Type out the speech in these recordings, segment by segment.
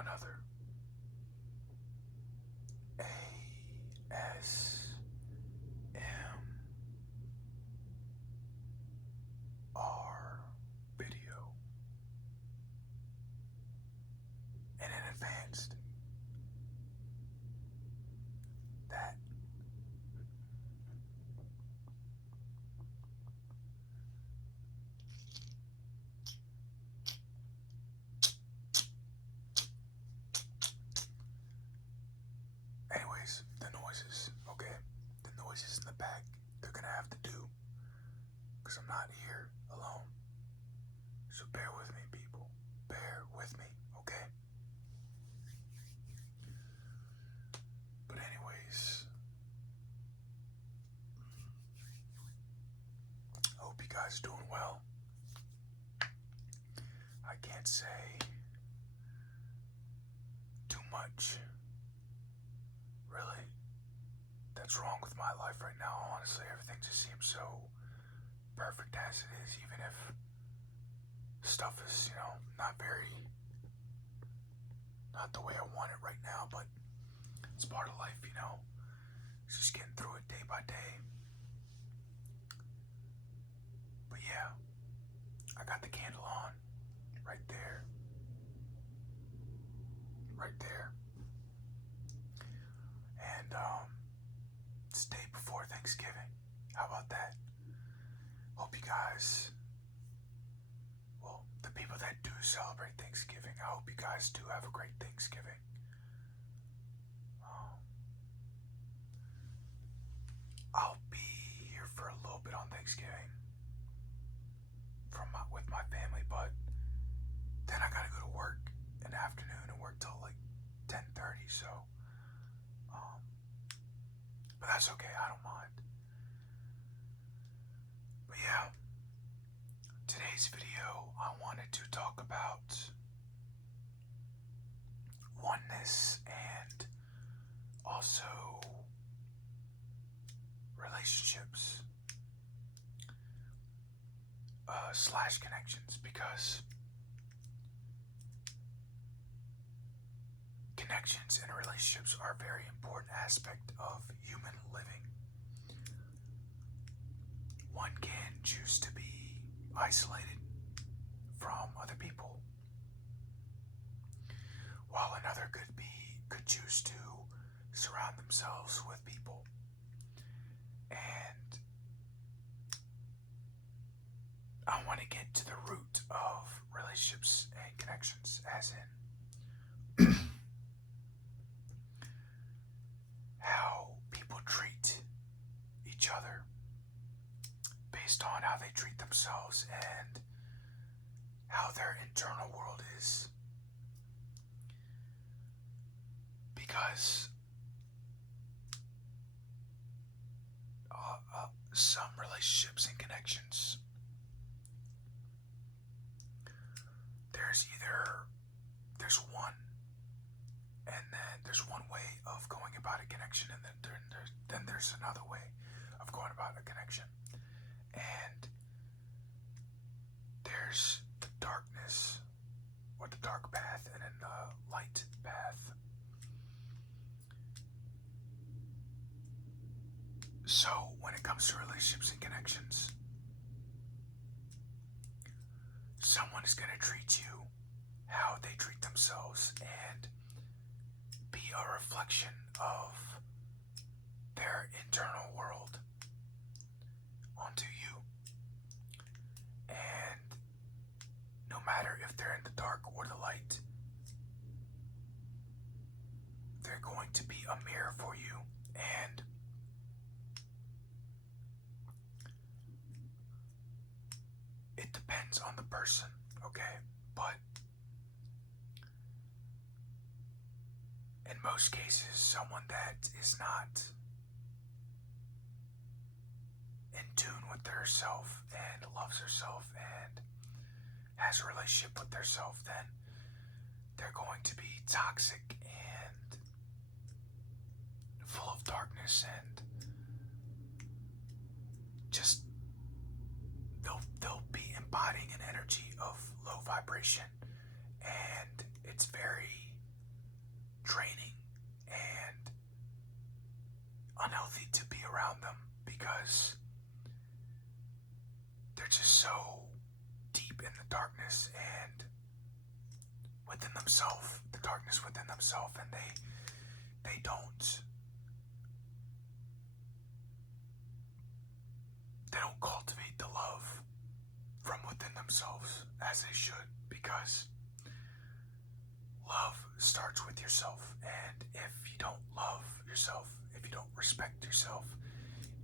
another ASMR video. And in advanced, that anyways, the noises, okay? The noises in the back, they're gonna have to do, because I'm not here alone. So bear with me, people. Bear with me, okay? But anyways, I hope you guys are doing well. I can't say too much, really, that's wrong with my life right now. Honestly, everything just seems so perfect as it is, even if stuff is, not the way I want it right now, but it's part of life, It's just getting through it day by day. But yeah, I got the candle on right there. Right there. And it's the day before Thanksgiving. How about that? Hope you guys, well, the people that do celebrate Thanksgiving, I hope you guys do have a great Thanksgiving. I'll be here for a little bit on Thanksgiving with my family, but then I gotta go to work in the afternoon and work till like 10:30. So, but that's okay. I don't mind. But yeah, today's video, I wanted to talk about oneness and also relationships slash connections, because connections and relationships are a very important aspect of human living. One can choose to be isolated from other people, while another could choose to surround themselves with people. And I want to get to the root of relationships and connections, as in how people treat each other based on how they treat themselves and how their internal world is. Because some relationships and connections, there's one, and then there's one way of going about a connection, and then there's another way of going about a connection. And there's the darkness, or the dark path, and then the light path. So when it comes to relationships and connections, someone is going to treat you how they treat themselves and be a reflection of their internal world onto you. And no matter if they're in the dark or the light, they're going to be a mirror for you. And it depends on the person, okay? But in most cases, someone that is not in tune with their self and loves herself and has a relationship with their self, then they're going to be toxic and full of darkness, and just they'll be embodying an energy of low vibration, and it's very draining and unhealthy to be around them because they're just so deep in the darkness and within themselves, the darkness within themselves, and they don't cultivate the love from within themselves as they should, because love starts with yourself. And if you don't love yourself, if you don't respect yourself,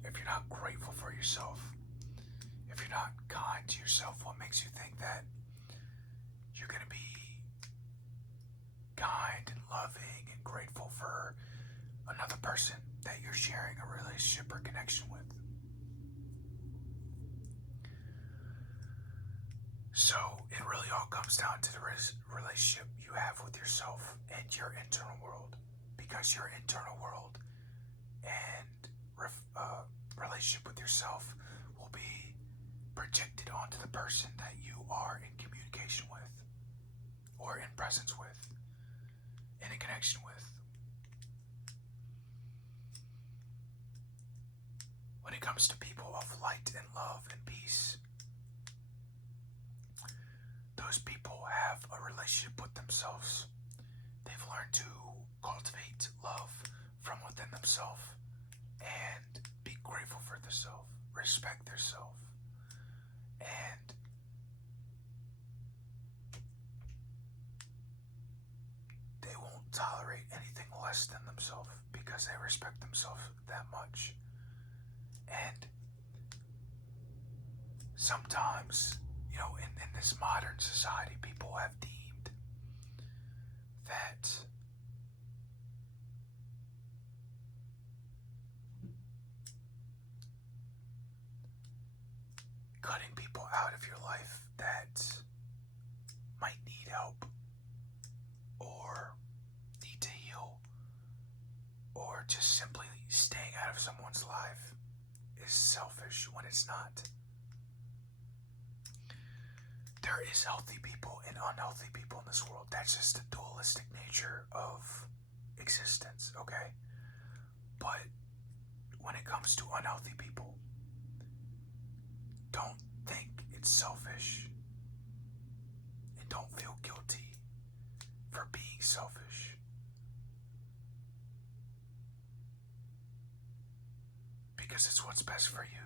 if you're not grateful for yourself, if you're not kind to yourself, what makes you think that you're going to be kind and loving and grateful for another person that you're sharing a relationship or connection with? So it really all comes down to the relationship you have with yourself and your internal world, because your internal world and relationship with yourself will be projected onto the person that you are in communication with, or in presence with, in a connection with. When it comes to people of light and love and peace, those people have a relationship with themselves. They've learned to cultivate love from within themselves and be grateful for themselves, respect themselves, and they won't tolerate anything less than themselves because they respect themselves that much. And sometimes, in this modern society, people have deemed that cutting people out of your life that might need help or need to heal or just simply staying out of someone's life is selfish, when it's not. There is healthy people and unhealthy people in this world. That's just the dualistic nature of existence, okay? But when it comes to unhealthy people, don't think it's selfish, and don't feel guilty for being selfish. Because it's what's best for you.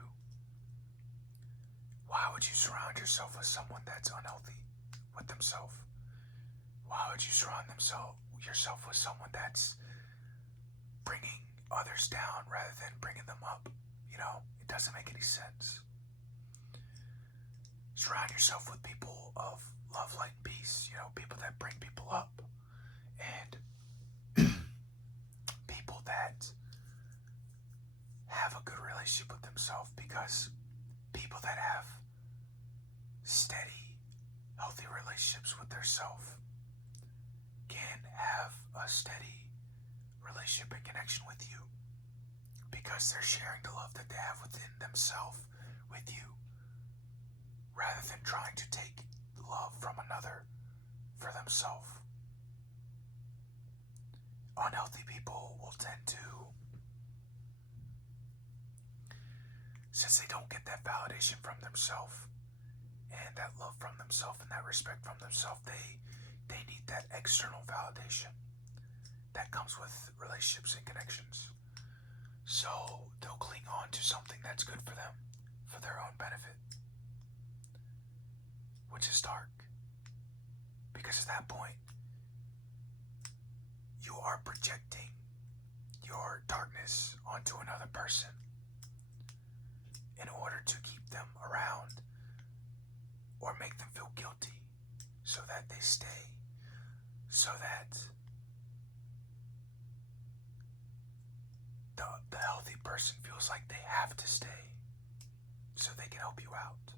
Why would you surround yourself with someone that's unhealthy with themselves? Why would you surround yourself with someone that's bringing others down rather than bringing them up? It doesn't make any sense. Surround yourself with people of love, light, and peace. People that bring people up, and people that have a good relationship with themselves, because people that have steady, healthy relationships with their self can have a steady relationship and connection with you, because they're sharing the love that they have within themselves with you, rather than trying to take love from another for themselves. Unhealthy people will tend to, since they don't get that validation from themselves and that love from themselves and that respect from themselves, they need that external validation that comes with relationships and connections. So they'll cling on to something that's good for them, for their own benefit, which is dark. Because at that point, you are projecting your darkness onto another person in order to keep them around or make them feel guilty so that they stay, so that the healthy person feels like they have to stay so they can help you out.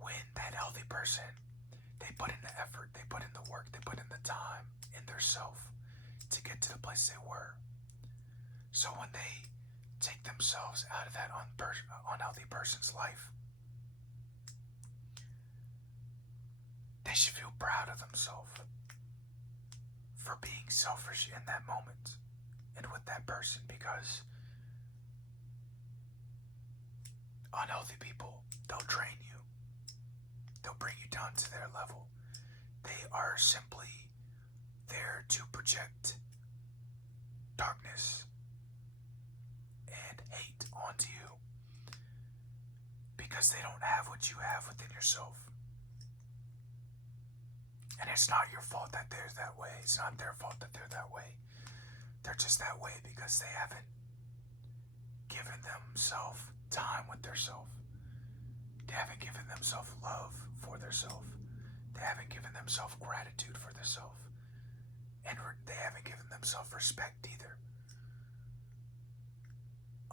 When that healthy person, they put in the effort, they put in the work, they put in the time in their self to get to the place they were. So when they take themselves out of that unhealthy person's life, they should feel proud of themselves, for being selfish in that moment and with that person, because unhealthy people, they'll drain you. They'll bring you down to their level. They are simply there to project darkness and hate onto you because they don't have what you have within yourself. And it's not your fault that they're that way. It's not their fault that they're that way. They're just that way because they haven't given themselves time with themselves. They haven't given themselves love for themselves. They haven't given themselves gratitude for themselves. And they haven't given themselves respect either.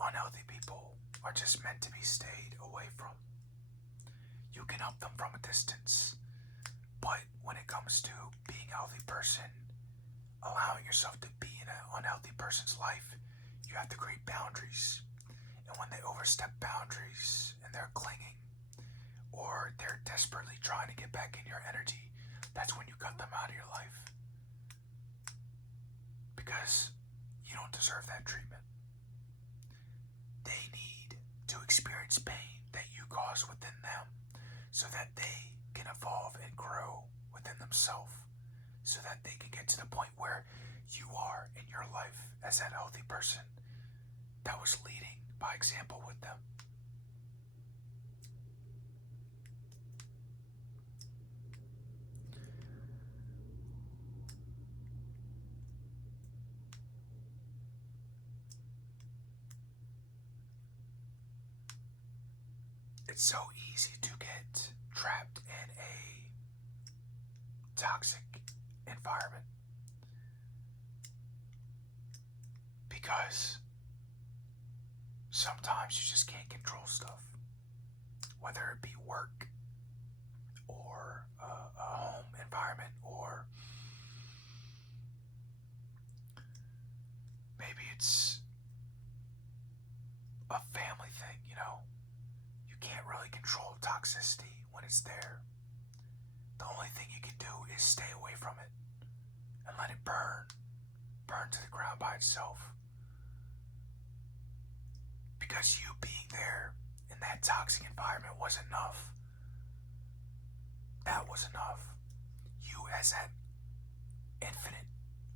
Unhealthy people are just meant to be stayed away from. You can help them from a distance, but when it comes to being a healthy person, allowing yourself to be in an unhealthy person's life, you have to create boundaries. And when they overstep boundaries and they're clinging, or they're desperately trying to get back in your energy, that's when you cut them out of your life. Because you don't deserve that treatment. They need to experience pain that you cause within them so that they can evolve and grow within themselves, so that they can get to the point where you are in your life as that healthy person that was leading by example with them. It's so easy to get trapped in a toxic environment because sometimes you just can't control stuff, whether it be work or a home environment, or maybe it's a family thing, you know. You can't really control toxicity when it's there. The only thing you can do is stay away from it and let it burn to the ground by itself. Because you being there in that toxic environment was enough. That was enough. You as that infinite,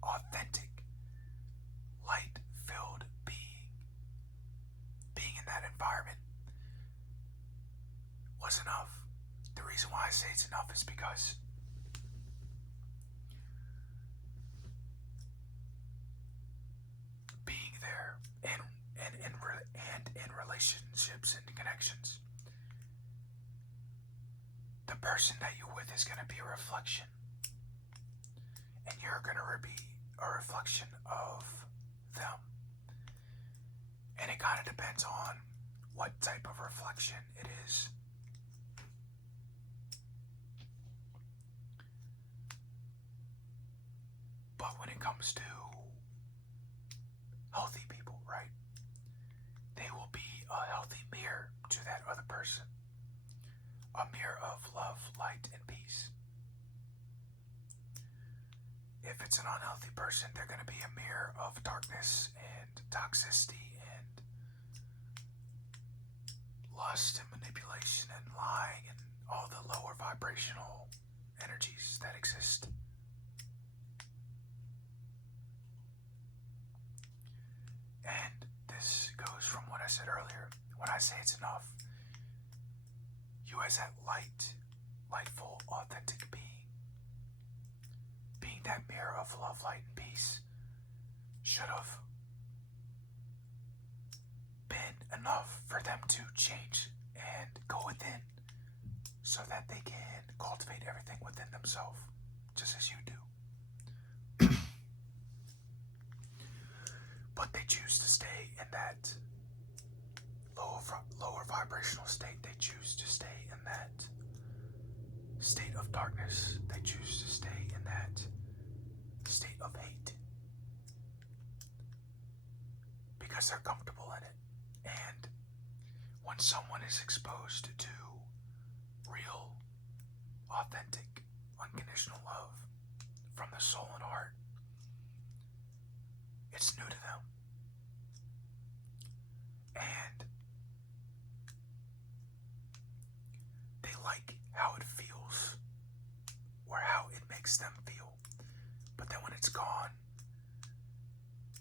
authentic, light-filled being in that environment was enough. The reason why I say it's enough is because being there and in relationships and connections, the person that you're with is going to be a reflection, and you're going to be a reflection of them. And it kind of depends on what type of reflection it is. But when it comes to healthy people, right, they will be a healthy mirror to that other person. A mirror of love, light, and peace. If it's an unhealthy person, they're going to be a mirror of darkness and toxicity and lust and manipulation and lying and all the lower vibrational energies that exist. And this goes from what I said earlier. When I say it's enough, you as that lightful, authentic being that mirror of love, light, and peace, should have been enough for them to change and go within so that they can cultivate everything within themselves, just as you do. But they choose to stay in that lower vibrational state. They choose to stay in that state of darkness. They choose to stay in that state of hate because they're comfortable in it. And when someone is exposed to real, authentic, unconditional love from the soul and heart, It's new to them. And they like how it feels or how it makes them feel. But then when it's gone,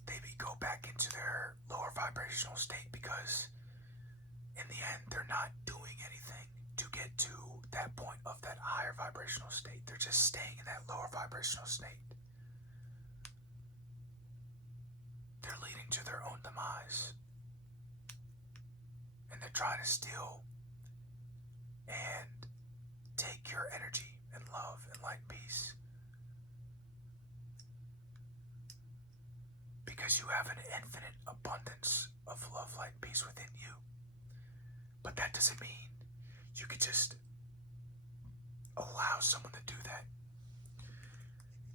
they go back into their lower vibrational state because in the end, they're not doing anything to get to that point of that higher vibrational state. They're just staying in that lower vibrational state. They're leading to their own demise. And they're trying to steal and take your energy and love and light and peace. Because you have an infinite abundance of love, light, and peace within you. But that doesn't mean you could just allow someone to do that.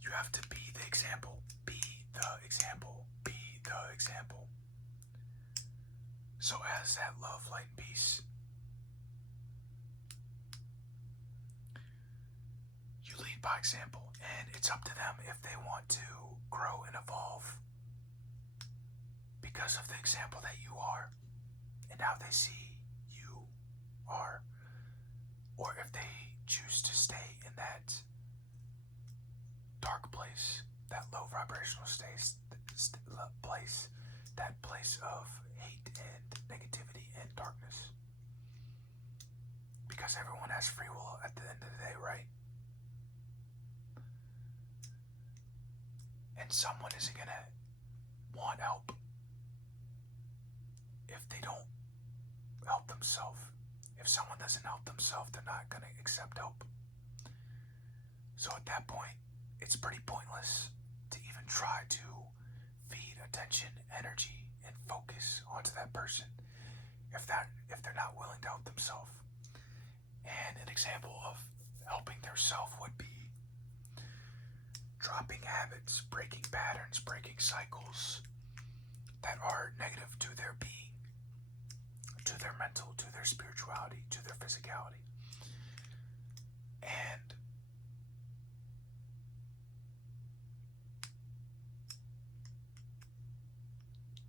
You have to be the example. Be the example. Be the example. So as that love, light, and peace, you lead by example, and it's up to them if they want to grow and evolve because of the example that you are and how they see you are, or if they choose to stay in that dark place, that low vibrational place, that place of hate and negativity and darkness. Because everyone has free will at the end of the day, right? And someone isn't gonna want help if they don't help themselves. If someone doesn't help themselves, they're not gonna accept help. So at that point, it's pretty pointless to even try to feed attention, energy, and focus onto that person if they're not willing to help themselves. And an example of helping theirself would be dropping habits, breaking patterns, breaking cycles that are negative to their being, to their mental, to their spirituality, to their physicality. And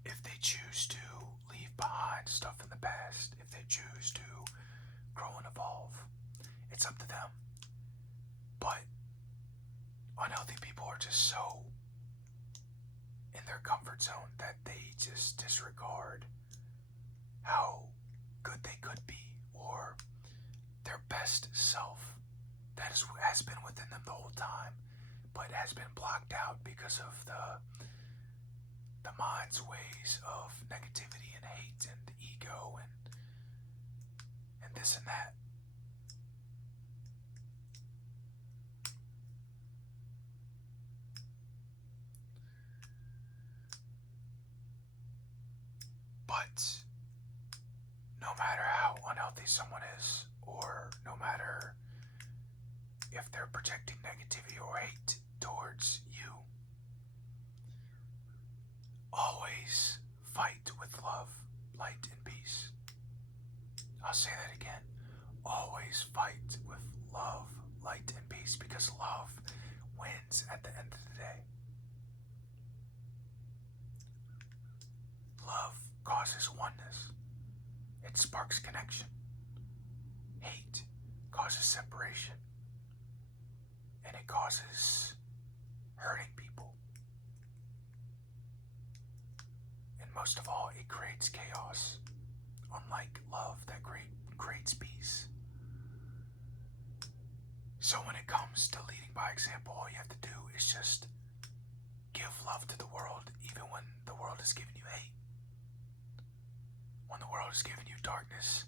if they choose to leave behind stuff in the past, if they choose to grow and evolve, it's up to them. But unhealthy people are just so in their comfort zone that they just disregard how good they could be or their best self that has been within them the whole time, but has been blocked out because of the mind's ways of negativity and hate and ego and this and that. But no matter how unhealthy someone is, or no matter if they're projecting negativity or hate towards you, always fight with love, light, and peace. I'll say that again. Always fight with love, light, and peace, because love wins at the end of the day. Love causes oneness. It sparks connection. Hate causes separation. And it causes hurting people. And most of all, it creates chaos. Unlike love that creates peace. So when it comes to leading by example, all you have to do is just give love to the world, even when the world is giving you hate. When the world is giving you darkness,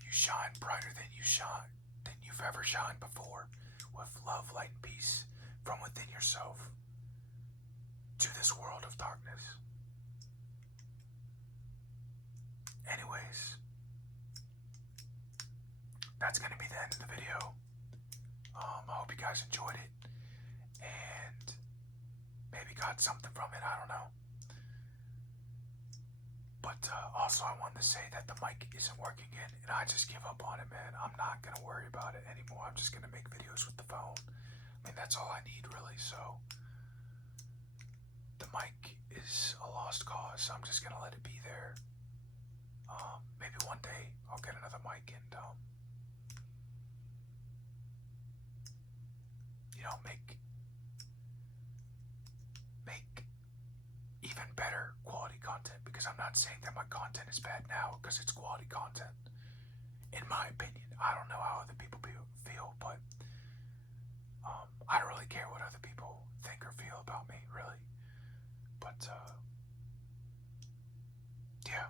you shine brighter than you've ever shined before, with love, light, and peace from within yourself to this world of darkness. Anyways, that's going to be the end of the video. I hope you guys enjoyed it and maybe got something from it. I don't know. But also I wanted to say that the mic isn't working again, and I just give up on it, man. I'm not going to worry about it anymore. I'm just going to make videos with the phone. I mean, that's all I need, really. So the mic is a lost cause, so I'm just gonna let it be there. Maybe one day I'll get another mic and make even better quality content, because I'm not saying that my content is bad now because it's quality content. In my opinion, I don't know how other people feel, but I don't really care what other people think or feel about me, really. But yeah,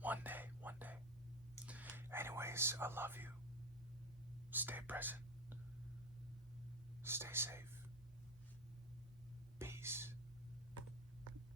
one day. Anyways, I love you. Stay present. Stay safe.